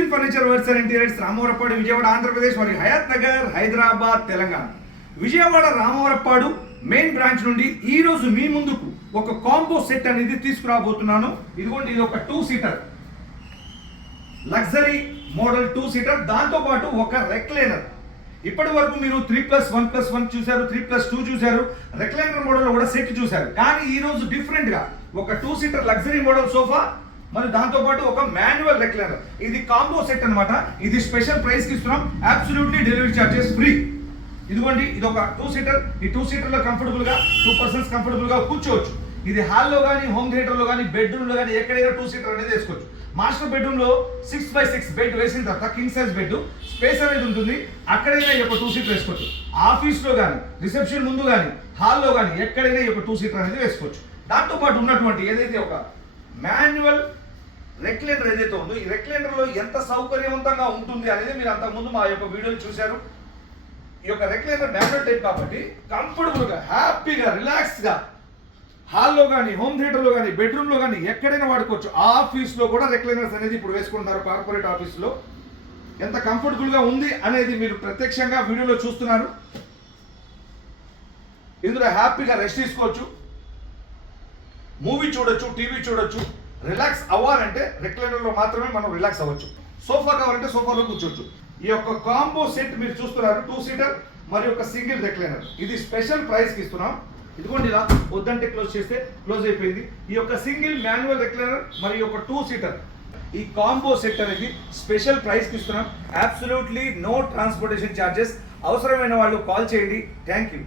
Alauddin furniture works and interiors, Ramavarapadu, Vijayawada, Andhra Pradesh మరియు Hayath Nagar, Hyderabad, Telangana. Vijayawada Ramavarapadu main branch నుండి ఈ రోజు మీ ముందుకు ఒక కాంబో సెట్ అనేది తీసుకురాబోతున్నాను. ఇదిగోండి, ఇది ఒక 2 సీటర్ లగ్జరీ మోడల్ 2 సీటర్, దాంతో పాటు ఒక రెక్లైనర్. ఇప్పటి వరకు మీరు 3+1+1 చూశారు, 3+2 చూశారు, రెక్లైనర్ మోడల్ కూడా సెట్ చూశారు. కానీ ఈ రోజు డిఫరెంట్ గా ఒక 2 సీటర్ లగ్జరీ మోడల్ సోఫా మరి దాంతో పాటు ఒక మాన్యువల్ రెక్లైనర్, ఇది కాంబో సెట్ అన్నమాట. ఇది స్పెషల్ ప్రైస్ కి ఇస్తున్నాం, అబ్సల్యూట్లీ డెలివరీ చార్జెస్ ఫ్రీ. ఇదిగోండి, ఇది ఒక 2 సీటర్. ఈ 2 సీటర్ లో కంఫర్టబుల్ గా 2 పర్సన్స్ కంఫర్టబుల్ గా కూర్చోవచ్చు. ఇది హాల్లో కానీ, హోమ్ థియేటర్ లో కానీ, బెడ్రూమ్ లో కానీ ఎక్కడైనా 2 సీటర్ అనేది వేసుకోవచ్చు. మాస్టర్ బెడ్రూమ్ లో 6x6 బెడ్ వేసిన తర్వాత కింగ్ సైజ్ బెడ్ స్పేస్ అనేది ఉంటుంది, అక్కడైనా ఈ యొక్క 2 సీటర్ వేసుకోవచ్చు. ఆఫీస్ లో కానీ, రిసెప్షన్ ముందు కానీ, హాల్లో కానీ ఎక్కడైనా ఈ యొక్క 2 సీటర్ అనేది వేసుకోవచ్చు. దాంతో పాటు ఉన్నటువంటి ఏదైతే ఒక మాన్యువల్ రెక్లైనర్ ఏదైతే ఉందో, ఈ రెక్లైనర్ లో ఎంత సౌకర్యవంతంగా ఉంటుంది అనేది మీరు అంతకుముందు మా యొక్క వీడియోలు చూశారు. ఈ యొక్క రెక్లైనర్ మాన్యువల్ టైప్ కాబట్టి కంఫర్టబుల్ గా, హ్యాపీగా, రిలాక్స్ గా హాల్లో కానీ, హోమ్ థియేటర్ లో కానీ, బెడ్రూమ్ లో కానీ ఎక్కడైనా వాడుకోవచ్చు. ఆఫీస్ లో కూడా రెక్లైనర్స్ అనేది ఇప్పుడు వేసుకుంటున్నారు. కార్పొరేట్ ఆఫీస్ లో ఎంత కంఫర్టబుల్ గా ఉంది అనేది మీరు ప్రత్యక్షంగా వీడియోలో చూస్తున్నారు. ఇందులో హ్యాపీగా రెస్ట్ తీసుకోవచ్చు, మూవీ చూడొచ్చు, టీవీ చూడొచ్చు. రిలాక్స్ అవ్వాలంటే రెక్లైనర్ లో మాత్రమే మనం రిలాక్స్ అవ్వచ్చు. సోఫా కావాలంటే సోఫాలో కూర్చోవచ్చు. ఈ యొక్క కాంబో సెట్ మీరు చూస్తున్నారు, 2 సీటర్ మరియు ఒక సింగిల్ రెక్లైనర్. ఇది స్పెషల్ ప్రైస్ కి ఇస్తున్నాం. ఇదిగోండి, ఇలా వద్దంటే క్లోజ్ చేస్తే క్లోజ్ అయిపోయింది. ఈ యొక్క సింగిల్ మాన్యువల్ రెక్లైనర్ మరియు ఒక 2 సీటర్ ఈ కాంబో సెట్ అనేది స్పెషల్ ప్రైస్ కి ఇస్తున్నాం. Absolutely no transportation charges. అవసరమైన వాళ్ళు కాల్ చేయండి. Thank you.